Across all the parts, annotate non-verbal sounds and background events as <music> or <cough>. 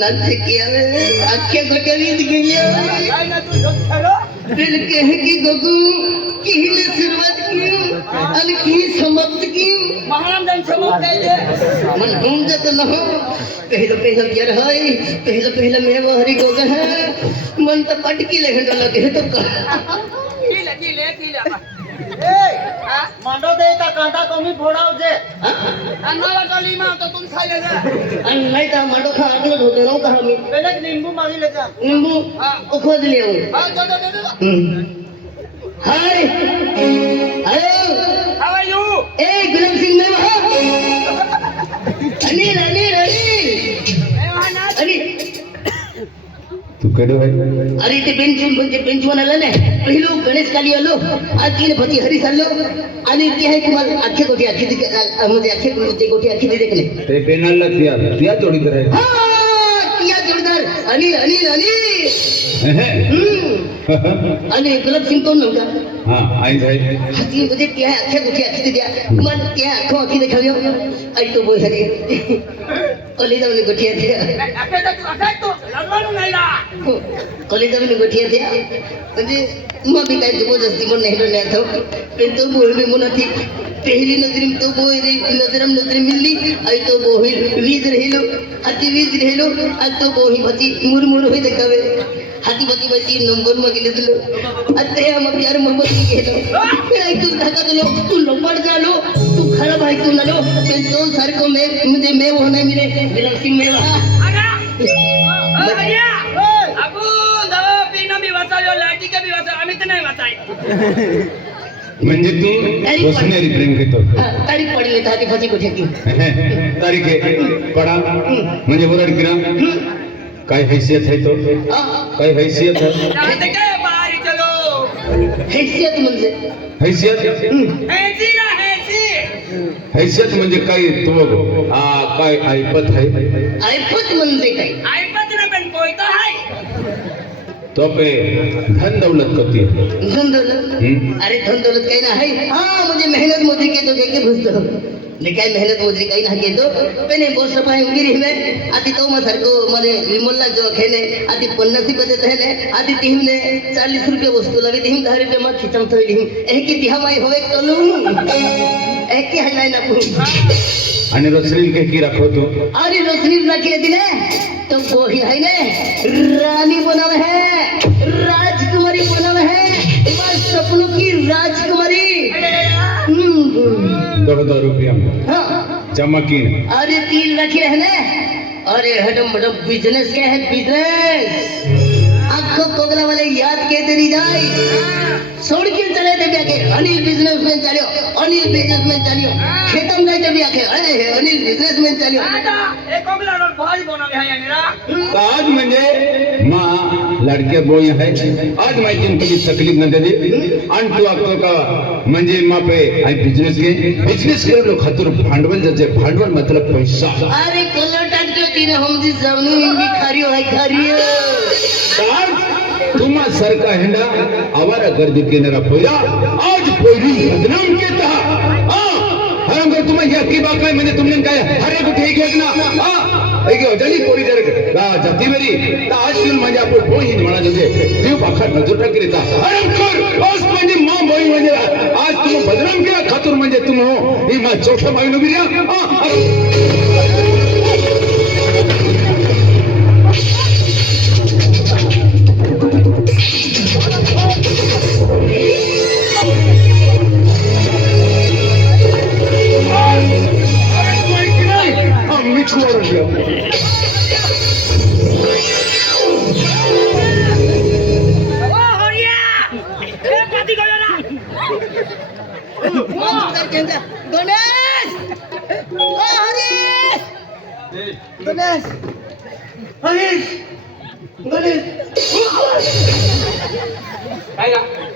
ನಚಿಕೆಯಲ್ಲಿ ಅಕ್ಕೆ ಗೊತ್ತಲಿದ ಗಿಳಿಯಲ್ಲಿ फिर कह कि गगू की ने शुरुआत की अन की समाप्त की महाराजन समाप्त कर दे। मन घूमत न हो। पहले पहले गिर है पहले पहले मैं वहरी गोग है मन तो पटकी ले हंडा लगे तो का की ले की ले की ले ए હા માંડો દે તા કાંટા કોમી ફોડાવજે અનવાલા ગલી માં તો તું ખાઈ લેજે. અન નહીં તા માંડો ખા આગળ ધોતે રહું કહા મી પેલે લીંબુ મારી લેજા. લીંબુ? હા. ખોદ લેવું. હા જો જો જો hi. Hello. How are you A Gulabsingh ma'am હા અનિલ અનિલ અનિલ. અનિલ. કેડો હે અરે તે પેન્શન બંજે પેન્શન આલે ને પહેલું ગણેશ કાલી આલો આજી ને પછી હરી સાલો અને કે હે કુમાર આખે કોઠી આખી દી મુજે આખે કોઠી કોઠી આખી દી દેખને તે પેનાલ લગ ગયા ત્યાં તોડી દે હા. ત્યાં જોરદાર અનિલ અનિલ અનિલ. અને ગુલાબસિંહ તો નહોતા? હા આઈ સાહેબ હાથી બધે ત્યાં આખે કોઠી આખી દી ત્યાં કુમાર ત્યાં આખો આખી દેખાવ્યો આઈ તો બોલ હરી. অলি দাবলি গঠিয়ে দিয়া অলি দাবলি গঠিয়ে দিয়া म्हणजे मग मी काय जबरदस्ती म्हणून नेलो नाही आता पण तो बोल मी म्हणत पहिली नजरी तो बोय नजरम नजरी मिळली आई तो बोहिल वीज रेलो अति वीज रेलो आज तो बोही भती मुरमुर होई देखावे हातीबाती बाई नंबर गेले अत्ते हम मग यार मोबाईल गेलो. ऐकून धका दिलो तू लंबड झालो. तू खराब ऐकून आलो. ते तो सारखं मे म्हणजे मे होणार मी रे विरम सिंग मेवा म्हणजे तू वसनेरी प्रेम घेतो. तारीख पडली. होती हाती फजी कुठे <laughs> तारीख पडा हम्म. म्हणजे वरड कई हैसियत है तो कई हैसियत है। हैसियत हैसियत? हैसियत म्हणजे काही तू आ काय ऐपत है। ऐपत म्हणजे काय ऐपत ना पण तो है। तो पे धन दौलत कती है धन दौलत? हम्म। अरे धन दौलत काही ना है। हाँ मुझे मेहनत मोदी के तो के भूस दो। काय मेहनत मोजरी काही नाही केतो पेने बोस पाय उगिरी हिमे आधी तो मा सारखो मने विमलला जो खेने आधी पन्नासी पदे तहने आधी तिहने चालीस रुपये वस्तू लावी तिहिम दहा रुपये मग खिचम थोडी हिम ए की तिहा माई होवे तलू ए की हलाय ना आणि रोसरील काही की राखो तू अरे रोशनी रखी दिले तो वही है ने रानी बनल है राजकुमारी बनल है बस सपनों की राजकुमारी दो दो रुपया में। हाँ। जमा की अरे तीन रखे है ना अरे हडम बडम बिज़नेस क्या है बिज़नेस आपको पगला वाले याद के तेरी जाए सोड़ के चले थे क्या के अनिल बिज़नेस में चलियो। अनिल बिज़नेस में चलियो खेतम गए थे क्या के अरे अनिल बिज़नेस में चलियो एक पगला रोड भाई बनावे है मेरा। आज मंजे माँ लाडक्या बोई आहे आज माहिती कधी तकलीफ़ न दे आणि तू आपलं का म्हणजे मापे आणि बिझनेस घे बिझनेस केलो खातर भांडवल जाते भांडवल मतलब पैसा। अरे कलर टाकतो तिने जवणी मी खारियो आहे खारियो। आज तुम्हा सरका हेंडा आवारा गर्दी केणारा पोया। आज पोरी बदनाम केता आ हरंगर तुम्हा या की बात काय म्हणजे तुमने काय हरे कुठे एक एक એકે અજલી પોરી દરેક ના જતી મેરી તા આશીલ મને આપો ભોઈ મણા જોજે જીવ પાખા નજર ટકરી તા અરે કર આજ મને માં ભોઈ મને આજ તું બદનામ કે ખાતુર મને તું હો ઈ માં ચોથા ભાઈ નો બિરિયા Thank you. Ganesh! Oh, Harish! Ganesh! Harish! Ganesh! Ganesh! Ganesh! Ganesh! Ganesh!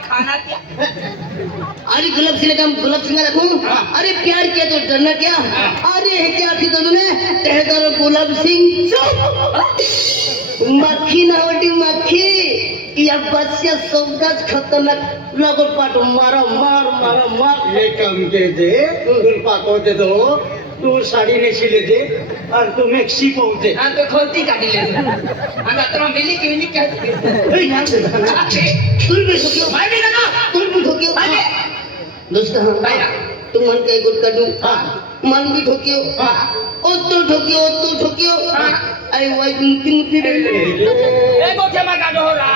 खाना क्या? अरे गुलाब सिंह का गुलाब सिंह रखूँ? अरे प्यार किया तो डरना क्या? अरे है क्या की तुमने कह करो गुलाब सिंह। मक्खी ना होती मक्खी। या बच्चा सौदाच खतरनाक लगो पाटो मारो मार मारो मार। हे कमके दे तुला पाठवते तो तू साडी नेशिले दे आणि तू मेक्सी पोहते हा तो खोलती काढली आणि आता मिली की मिली काय. तुल भी ठोकियो भाई भी ना तू भी ठोकियो. दोस्त हाँ ना? तू मन के गुट कर दूँ हा. মানবি ঠকিও অত ঠকিও অত ঠকিও আরে ওই মুক্তি মুক্তি রে এ গোছে মা গাডো রা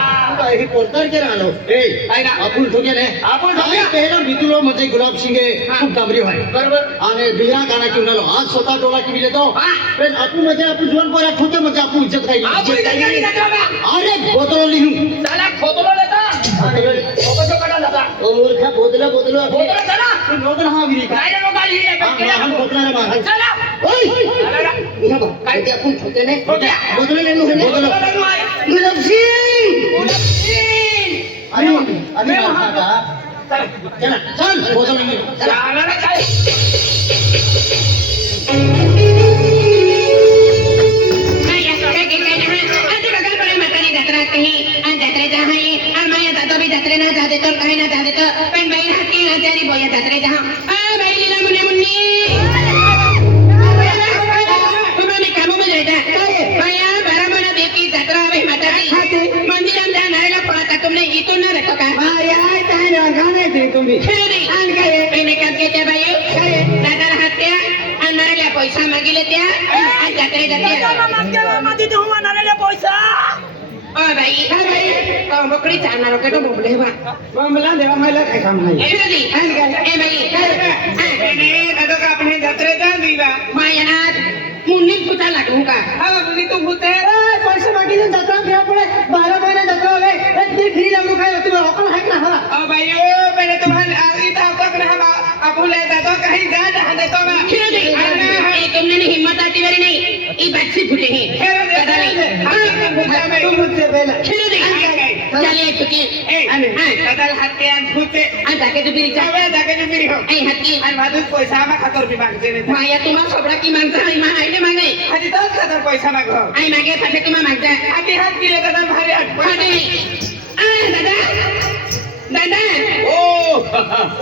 এই পোস্টার কে আনো এই আইনা আবুল ঠকে নে। আবুল ঠকে পেল বিতুলো মতে গুলাব সিং এ খুব গাবরি হয়। বরাবর আনে বিয়া গানা কি নালো আজ সোতা ডোলা কি মিলে তো? বেন আপু মতে আপু জোন পরা ঠকে মতে আপু ইজ্জত খাই আপু ইজ্জত খাই আরে বোতল লিহু। সালা খোতলো লেতা ఊరిక బొద్దులో బొద్దులో నూతన హామీ బొద్దులో મામલા દેવા મામલા કઈ કામ નહીં એ બધી એ ભાઈ એ દાદો કા આપણે દત્રે દાન દીવા માયના મુન્ની પૂછા લાગું હા મુન્ની તું પૂછે પૈસા બાકી તો દત્રા ફેર પડે બારા મહિના દત્રા લે એક દી ફ્રી લાગું ખાય તું હોકલ હાક ના હા ભાઈ लागू काय तुम्ही ऑफर आहे ना हा खिरो दे ए तुमने नहीं हिम्मत आती मेरी नहीं ई बच्ची फुटे हैं मुझसे पहले खिरो दे चलिए चुकी आणि जाके तू बिरी चा ए हत्ती माया तुम्हा सबडा की मागता आणि मा आईले मागे आई मागे फाटे तुम्हा मागता फाटे आ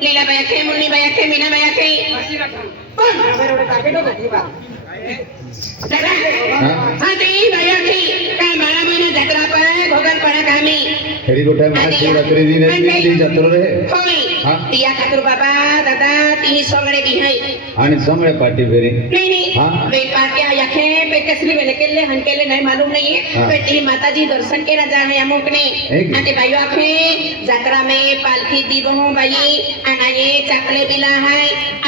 લીલાભાઈ આખે મુન્નીભાઈ આખે મીનાભાઈ આખે. કોણ? હા તે ભાઈ આખે કા માળામાં જાત્રા પર ભોગન પર કામી ફેરી ગોઠા મહાશિવરાત્રી દિને તીજી જાત્રા રહે. હોય. હા. તિયા કાતર બાબા દાદા અને સોગળે પાટી ફેરી. નહીં केले हन केले नहीं मालूम नहीं है हाँ। पे ती माता जी दर्शन के राजा है अमुक ने है की? आते भाइयों आखे जात्रा में पालकी दीबो भाई अना ये चाकले बिला है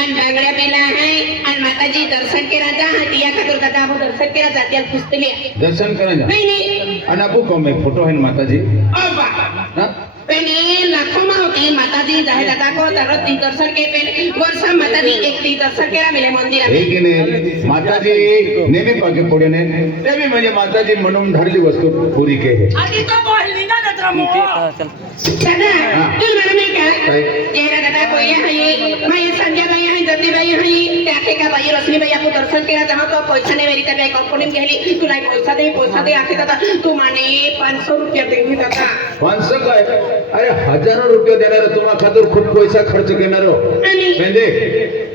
अन बांगड़े बिला है अन माता जी दर्शन के राजा है तिया ठाकुर दादा वो दर्शन के राजा त्याल पुस्तले दर्शन करा जा नहीं नहीं आणि आपू कम फोटो आहे ना माताजी ओ बा हा पेने लाखों પાટીલ માતાજી જાહેર હતા કો તરત તીતરસર કે પેલે વર્ષા માતાજી એક તીતરસर केला मिले मंदिर। हे की नाही? माताजी नेहमी पाके पुढे ने. नेहमी म्हणजे माताजी म्हणून धरली वस्तू पुरी के. हे आधी तो बोलली ना नत्रमो चल. चल तू मला नाही का? काय? दादा कोई आहे मैं संजय संजय भाई है रत्नीबाई हई त्याके का बाई रत्नीबाई आपण दर्शन केला तेव्हा तो पैसा नाही मेरी त्या कंपनीत गेली तुला पैसा दे पैसा दे आखे दादा तू माने पाचशे रुपया दे मी दादा माणसं काय अरे हजारो रुपये देणार तुम्हा खातर खूप पैसा खर्च करणार आणि म्हणजे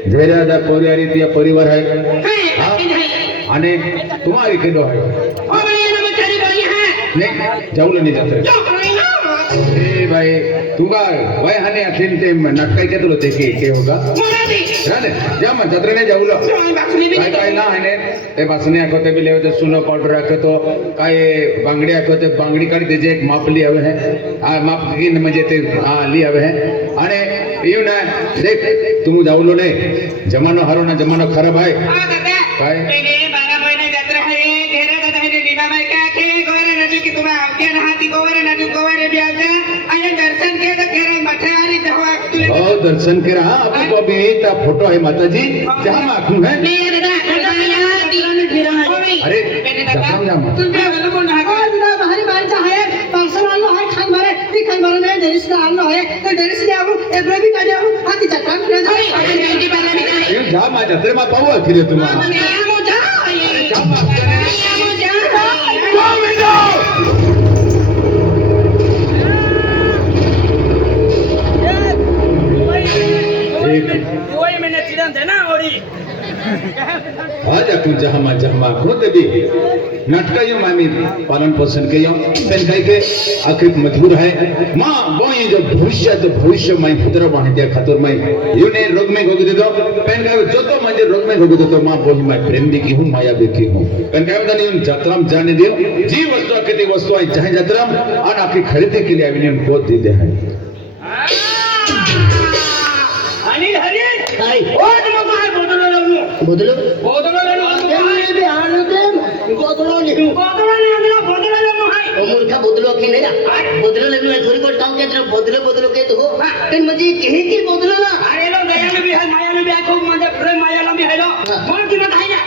धैर्यादा परिवार परिवार आहे हाय की नाही आणि तुम्हारी केलो आहे ओ बाई ना बिचारी बाई हा नाही जाऊ नाही जात्रे जो बाई ना ए भाई ತುಗಾಳ್ ವಯಹನೆ ಅಕ್ಕಿಂತೆ ನಕ್ಕೈ ಕೆತ್ತಲು ತೆಕ್ಕಿ ಕೇವಾಗ ರಾನೆ ಜಾಮ ಜತ್ರನೆ ಜೌಲ ಕಾಯ್ ಕಾಯ್ ನಾ ಹನೆ તે બાસને આખો તે બી લેવો તો સુનો પાવડર રાખો તો. કાય બાંગડી આખો તે બાંગડી કાઢી દેજે એક માપ લી આવે હે. આ માપ કીને મજે તે આ લી આવે હે. અને એવું ના દેખ તું જાવલો ને. જમાનો હારો ના જમાનો ખરાબ હાય. હા દાદા કાય तुले हो दर्शन करा हा आपली बाबी त्या फोटो आहे माताजी त्या माखू है मेरे दादा दादा या दिवाने फिरा आहे अरे मेरे जाऊ दादा द्या मग. तू काय बोलू कोण हा आज ना बाहेर बाहेरचं आहे पावसाळा आणलो आहे खान मारे ती खान मारे नाही डेरिसला आणलो आहे तर डेरिस द्यावं एक रवी का द्यावं हा तिचा काम अरे करायचं अरे नाही बाला मी नाही येऊन जा माझ्या जत्रे मा पाहू अखिरे तुम्हाला आपण जहामा जहामा खुद भी। नाटक यो मामी पालन पोषण के यो पेन काय के आखिर मजबूर है। माँ वो ये जो भविष्य तो भविष्य माई पुत्र वाहन त्या खातर माई। यो ने रोग में गोग देतो पेन काय जो तो म्हणजे रोग में गोग देतो माँ बोही माई प्रेम भी की हूँ माया भी की हूँ पेन काय म्हणता इन जत्राम जाने दियो। जी वस्तु किती वस्तु आहे चाहे जत्राम आणि आपली खरेदी केली आम्ही उनको दिले है। आणि हरी काय हो मग काय बोललो लागलो बदलो ते आणलं ते बदलो की नाही ना? बदलो लागलो घरी कोण टाव घेत बदलो बदलो के तो हो। पण म्हणजे हे की बदलो ना? अरे लो दयाला बी आहे मायाला बी आहे खूप माझ्या प्रेम मायाला बी आहे लो। कोण किंमत आहे ना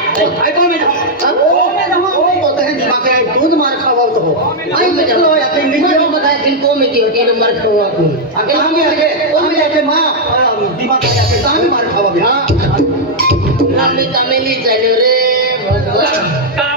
ऐकू मी ओ मैं तो ओ बोलते हैं दिमाग है दूध मार खावा तो हो। आई में जाओ या फिर निकलो बताए फिर को में की होती है नंबर को आपको आगे हम आगे। ओ मैं जाके माँ दिमाग जाके मार भी हाँ। रे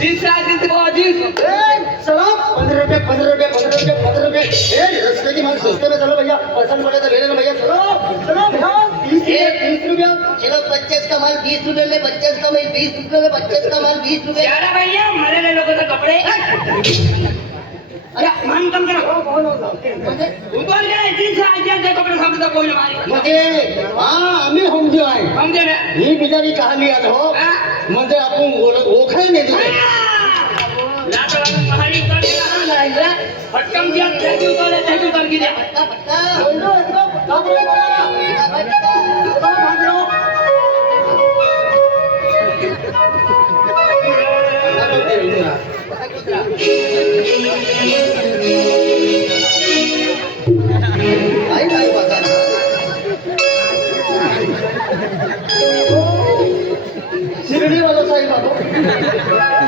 आहे को जीन्स चलो पंद्रह रुपये पंद्रह रुपए पंद्रह रुपये पंद्रह रुपये ए रस्ते की माल सस्ते में चलो भैया। पसंद पड़े तो ले लेना भैया। चलो चलो भैया तीस रुपया चलो पच्चीस का माल बीस रुपए में पच्चीस का माल बीस रुपए में पच्चीस का माल बीस रुपए। भैया मरे ले लोगों के कपड़े। અમે સમજાય સમજે ને? એ બીજાની કહાની હો. મને આપણું ઓળખાય ને ફટકમ જ્યાં થઈ ગયું તો થઈ ગયું કરી દે ફટકા ફટકા शिर्डी वाला साहेब आलो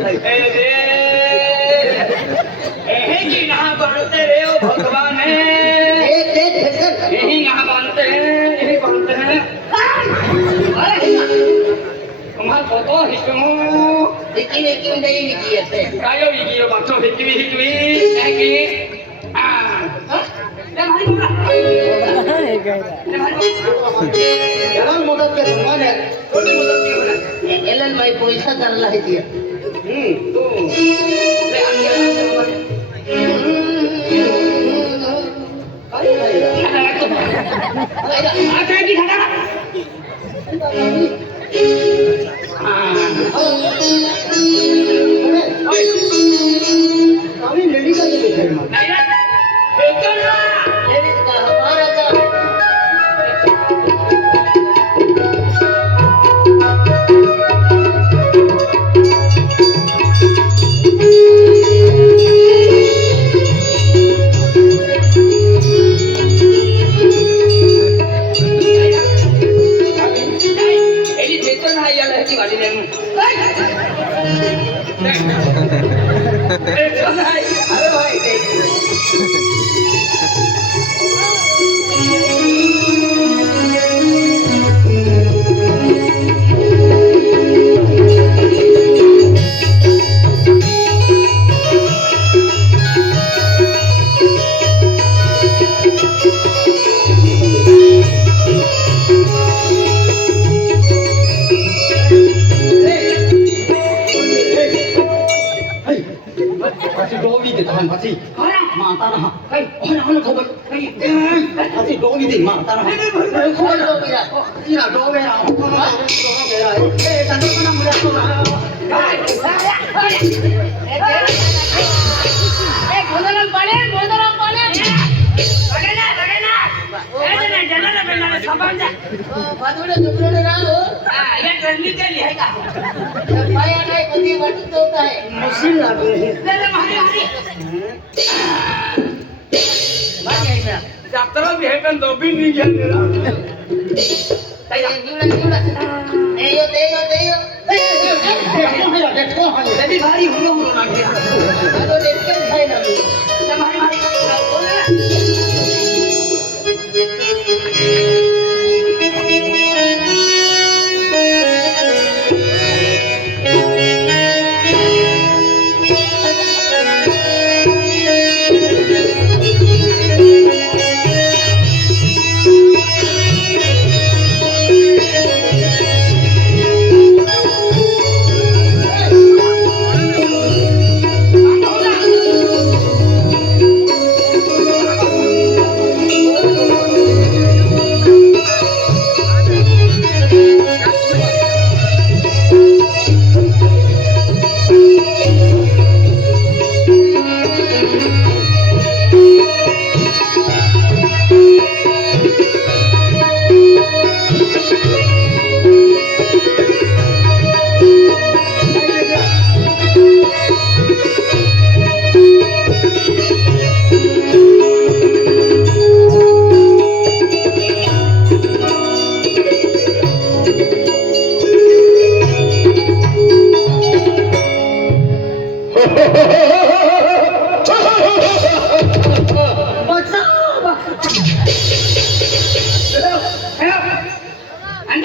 हाय काय हाय ए रे एहे की यहाँ बांधते रे ओ भगवान है एक एक फेंकर यही यहाँ बांधते हैं यही बांधते हैं अरे तुम्हारा फोटो हिचमो लेकिन एक क्यों नहीं लिखी है कायो इगियो बातो हिचवी हिचवी ऐकी आ ले भाई बोला ले भाई याला मदत कर मान है छोटी मदद की होला Ah, પછી ડોવી દે તહન પછી કોના માતા ના કઈ ઓને ઓને ખબર કઈ એ પછી ડોવી દે માતા ના ખબર ડોવી રા ઈરા ડોવે રા કોના ડોવે રા એ તને કોના મુરા કોના ગાય ગાય એ तो बाजूला झोपलेलं राहो पाया नाही कधी वाटत होत आहे मशीन लागले जात्रा भी है पण दोबी नहीं जाते निवडा निवडा देयो देयो देयो भारी हुलो हुलो लागते आता ना मी भारी भारी बोल ना आणि काय काय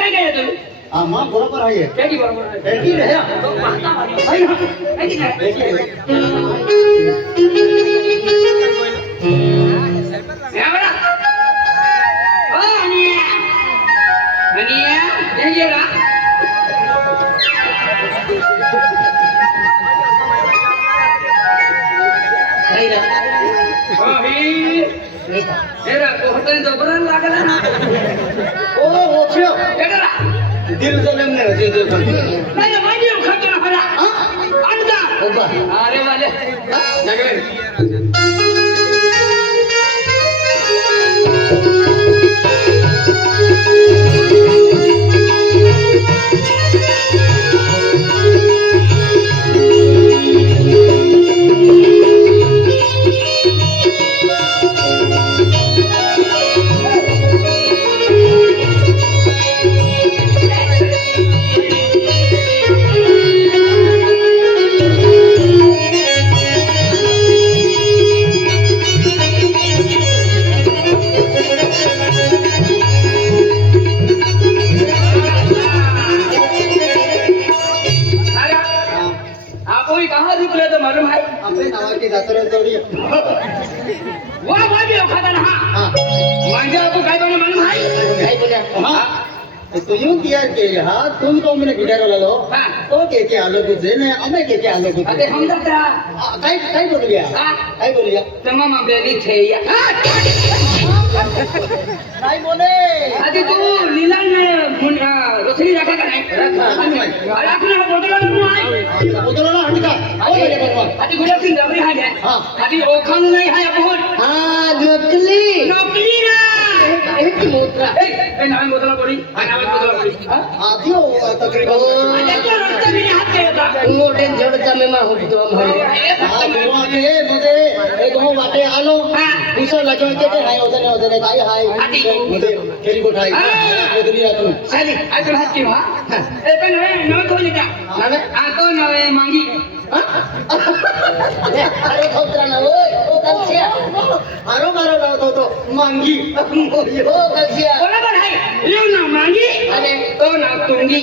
આવી ગયા તમે હા માં બરોબર આવીએ બેઠી બરોબર બેઠી રહે તો માતા ભાઈ બેઠી રહે બેઠી રહે Yeah, yeah, yeah. એરા કોહતરી જબરન લાગેલા ના. ઓ ઓછ્યો કેડરા દિલ તો અરે વાલે कहाँ निकले तो मालूम है? अपने नावा की सासरे तो वाह वो भाभी ओखादा ना हाँ।, हाँ। मांझे आपको कहीं बोले मालूम है? कहीं बोले हाँ।, हाँ। तो यूँ किया के हाँ तुम तो मैंने गिटार वाला लो। हाँ। तो के के आलो कुछ है ना हमें के के आलो कुछ अबे हम तो क्या? कहीं कहीं बोल गया। हाँ। कहीं बोल गया। तो तमाम अम्बेली थे या कहीं बोले। अरे तू लीला ने रोशनी रखा का नहीं रखा रखना आलो दूसरा लगे के हाय ओजने ओजने काय हाय मुझे केरी कोठाई मुदरी आतो साली आज रात की वा ए पण नव कोलिका नव्हे आको नव्हे मांगी अरे खोत्रा नव्हे ओ कलशिया मारो मारो लावत होतो मांगी हो कलशिया बरोबर आहे येऊ ना मांगी अरे तो ना तुंगी ए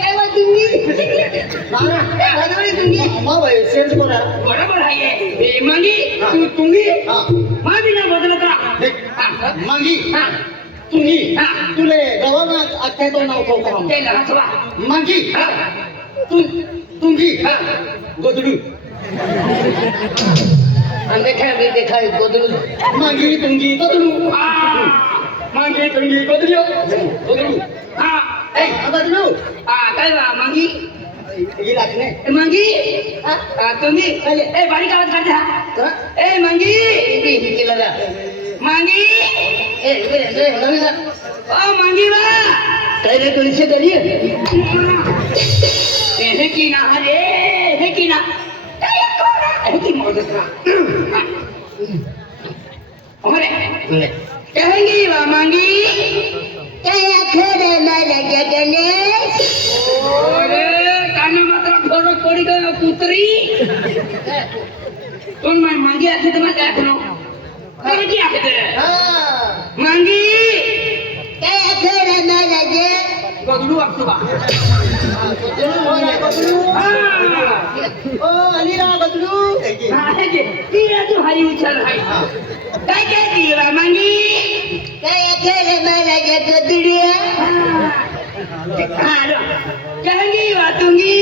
काय बा तुंगी मारा बरोबर तुंगी मग भाई सेल्स बोला बरोबर आहे ए मांगी तू तुंगी माझी ना बदलत राहा मांगी हा तुम्ही तुले रवाना आता तो नाव तो काम ते ना सवा मांगी तू तुम्ही गोदडू आणि देखा रे देखा गोदडू मांगी तुंगी गोदडू मांगी तुंगी गोदडू गोदडू हा ए गोदडू हा काय वा मांगी मांगी तुम्ही ए बारीक आवाज काढा ए मांगी हिंदी हिंदी માંગી? એ એ એ રવિદા ઓ માંગી વા. કઈ રે કઈ છે દલી એ હે કી તમારે? કાઠનો કરજી આપતે હા. માંગી. કે ઘરે ન લાગે ગગડું આપતો બા. ગગડું હોય ગગડું હા. ઓ અલીરા ગગડું. હા કે તીરા તો હારી ઉછળ હાઈ કઈ કે દીવા માંગી? કે ઘરે ન લાગે ગગડિયા હા. કે ખાડો કહેંગી વાતુંગી.